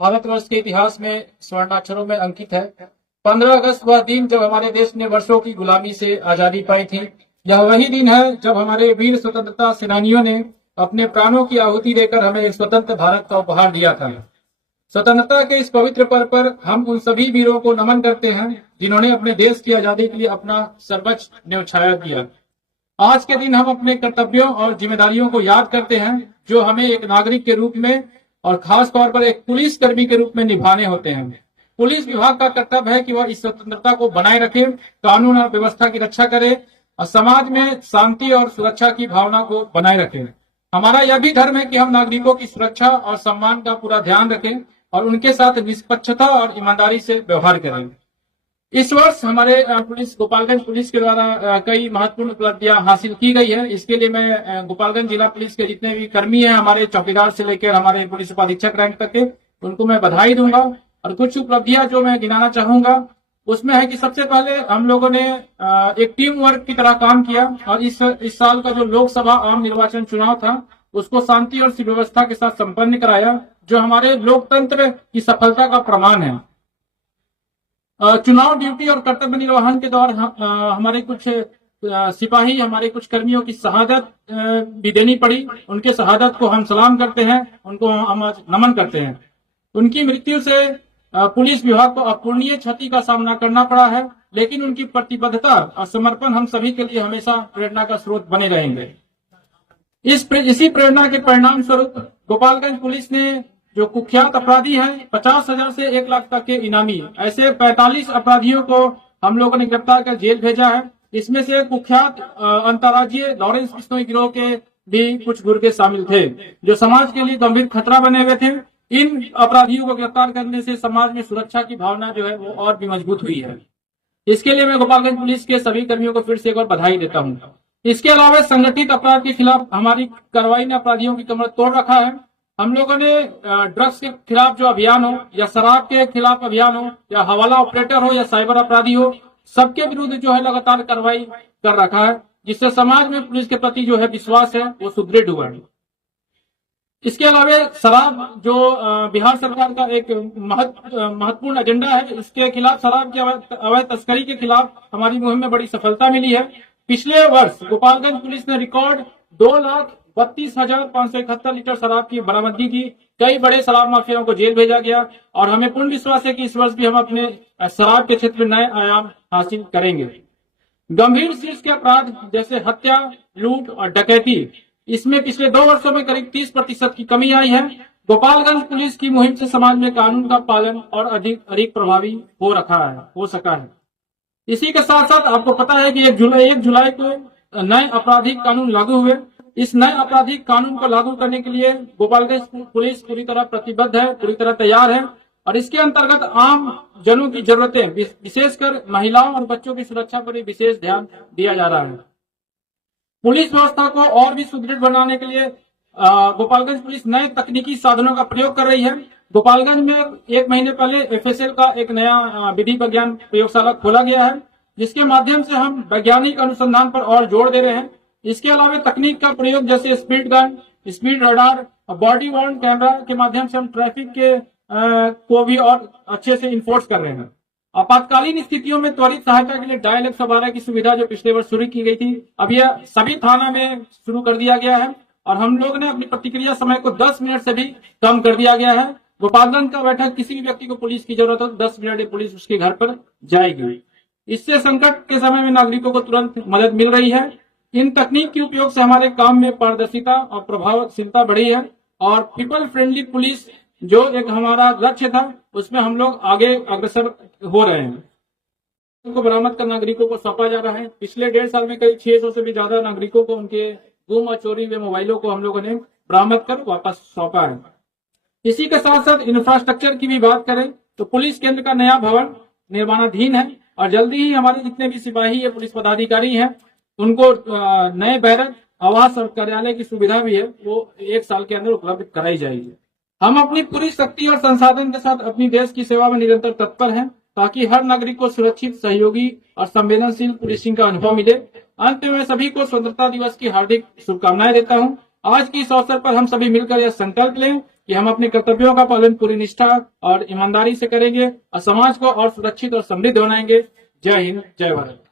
भारतवर्ष के इतिहास में स्वर्णाक्षरों में अंकित है। 15 अगस्त वह दिन जब हमारे देश ने वर्षों की गुलामी से आजादी पाई थी। यह वही दिन है जब हमारे वीर स्वतंत्रता सेनानियों ने अपने प्राणों की आहुति देकर हमें एक स्वतंत्र भारत का उपहार दिया था। स्वतंत्रता के इस पवित्र पर्व पर हम उन सभी वीरों को नमन करते हैं जिन्होंने अपने देश की आजादी के लिए अपना सर्वोच्च न्यौछावर किया। आज के दिन हम अपने कर्तव्यों और जिम्मेदारियों को याद करते हैं जो हमें एक नागरिक के रूप में और खास तौर पर एक पुलिस कर्मी के रूप में निभाने होते हैं। पुलिस विभाग का कर्तव्य है कि वह इस स्वतंत्रता को बनाए रखे, कानून और व्यवस्था की रक्षा करे और समाज में शांति और सुरक्षा की भावना को बनाए रखे। हमारा यह भी धर्म है कि हम नागरिकों की सुरक्षा और सम्मान का पूरा ध्यान रखें और उनके साथ निष्पक्षता और ईमानदारी से व्यवहार करें। इस वर्ष हमारे पुलिस गोपालगंज पुलिस के द्वारा कई महत्वपूर्ण उपलब्धियां हासिल की गई है। इसके लिए मैं गोपालगंज जिला पुलिस के जितने भी कर्मी हैं, हमारे चौकीदार से लेकर हमारे पुलिस उपाधीक्षक रैंक तक के, उनको मैं बधाई दूंगा। और कुछ उपलब्धियां जो मैं गिनाना चाहूंगा उसमें है कि सबसे पहले हम लोगों ने एक टीम वर्क की तरह काम किया और इस साल का जो लोकसभा आम निर्वाचन चुनाव था उसको शांति और सुव्यवस्था के साथ संपन्न कराया, जो हमारे लोकतंत्र की सफलता का प्रमाण है। चुनाव ड्यूटी और कर्तव्य निर्वहन के दौरान हमारे कुछ सिपाही, हमारे कुछ कर्मियों की शहादत भी देनी पड़ी। उनके शहादत को हम सलाम करते हैं, उनको हम नमन करते हैं। उनकी मृत्यु से पुलिस विभाग को अपूरणीय क्षति का सामना करना पड़ा है, लेकिन उनकी प्रतिबद्धता और समर्पण हम सभी के लिए हमेशा प्रेरणा का स्रोत बने रहेंगे। इसी प्रेरणा के परिणाम स्वरूप गोपालगंज पुलिस ने जो कुख्यात अपराधी हैं 50,000 से 1 लाख तक के इनामी ऐसे 45 अपराधियों को हम लोगों ने गिरफ्तार कर जेल भेजा है। इसमें से कुख्यात अंतर्राज्यीय लॉरेंस बिश्नोई गिरोह के भी कुछ गुर्गे शामिल थे जो समाज के लिए गंभीर खतरा बने हुए थे। इन अपराधियों को गिरफ्तार करने से समाज में सुरक्षा की भावना जो है वो और भी मजबूत हुई है। इसके लिए मैं गोपालगंज पुलिस के सभी कर्मियों को फिर से एक बार बधाई देता हूँ। इसके अलावा संगठित अपराध के खिलाफ हमारी कार्रवाई ने अपराधियों की कमर तोड़ रखा है। हम लोगों ने ड्रग्स के खिलाफ जो अभियान हो या शराब के खिलाफ अभियान हो या हवाला ऑपरेटर हो या साइबर अपराधी हो, सबके विरुद्ध जो है लगातार कार्रवाई कर रखा है, जिससे समाज में पुलिस के प्रति जो है विश्वास है वो सुदृढ़ हुआ है। इसके अलावा शराब जो बिहार सरकार का एक महत्वपूर्ण एजेंडा है, इसके खिलाफ शराब की अवैध तस्करी के खिलाफ हमारी मुहिम में बड़ी सफलता मिली है। पिछले वर्ष गोपालगंज पुलिस ने रिकॉर्ड 2,32,571 लीटर शराब की बरामदगी की। कई बड़े शराब माफियाओं को जेल भेजा गया और हमें पूर्ण विश्वास है कि इस वर्ष भी हम अपने शराब के क्षेत्र में नए आयाम हासिल करेंगे। गंभीर शीर्ष के अपराध जैसे हत्या, लूट और डकैती, इसमें पिछले 2 वर्षों में करीब 30% की कमी आई है। गोपालगंज पुलिस की मुहिम से समाज में कानून का पालन और अधिक प्रभावी हो सका है। इसी के साथ साथ आपको पता है कि 1 जुलाई को नए आपराधिक कानून लागू हुए। इस नए आपराधिक कानून को लागू करने के लिए गोपालगंज पुलिस पूरी तरह प्रतिबद्ध है, पूरी तरह तैयार है और इसके अंतर्गत आम जनों की जरूरतें, विशेषकर महिलाओं और बच्चों की सुरक्षा पर विशेष ध्यान दिया जा रहा है। पुलिस व्यवस्था को और भी सुदृढ़ बनाने के लिए गोपालगंज पुलिस नए तकनीकी साधनों का प्रयोग कर रही है। गोपालगंज में 1 महीने पहले FSL का एक नया विधि विज्ञान प्रयोगशाला खोला गया है, जिसके माध्यम से हम वैज्ञानिक अनुसंधान पर और जोर दे रहे हैं। इसके अलावा तकनीक का प्रयोग जैसे speed gun, speed radar, body worn camera के माध्यम से हम ट्रैफिक के को भी और अच्छे से इन्फोर्स कर रहे हैं। आपातकालीन स्थितियों में त्वरित सहायता के लिए डायल 112 की सुविधा जो पिछले वर्ष शुरू की गई थी, अब यह सभी थाना में शुरू कर दिया गया है और हम लोग ने अपनी प्रतिक्रिया समय को 10 मिनट से भी कम कर दिया गया है। गोपालगंज का बैठक किसी भी व्यक्ति को पुलिस की जरूरत हो 10 मिनट में पुलिस उसके घर पर जाएगी। इससे संकट के समय में नागरिकों को तुरंत मदद मिल रही है। इन तकनीक के उपयोग से हमारे काम में पारदर्शिता और प्रभावशीलता बढ़ी है और पीपल फ्रेंडली पुलिस जो एक हमारा लक्ष्य था उसमें हम लोग आगे अग्रसर हो रहे हैं। उनको बरामद कर नागरिकों को सौंपा जा रहा है। पिछले 1.5 साल में करीब 600 से भी ज्यादा नागरिकों को उनके गुम और चोरी हुए मोबाइलों को हम लोगों ने बरामद कर वापस सौंपा है। इसी के साथ साथ इंफ्रास्ट्रक्चर की भी बात करें तो पुलिस केंद्र का नया भवन निर्माणाधीन है और जल्दी ही हमारे जितने भी सिपाही या पुलिस पदाधिकारी हैं उनको नए बैरक, आवास और कार्यालय की सुविधा भी है वो 1 साल के अंदर उपलब्ध कराई जाएगी। हम अपनी पूरी शक्ति और संसाधन के साथ अपनी देश की सेवा में निरंतर तत्पर हैं ताकि हर नागरिक को सुरक्षित, सहयोगी और संवेदनशील पुलिसिंग का अनुभव मिले। अंत में सभी को स्वतंत्रता दिवस की हार्दिक शुभकामनाएं देता हूं। आज की इस अवसर पर हम सभी मिलकर यह संकल्प लें कि हम अपने कर्तव्यों का पालन पूरी निष्ठा और ईमानदारी से करेंगे और समाज को और सुरक्षित और समृद्ध बनाएंगे। जय हिंद, जय भारत।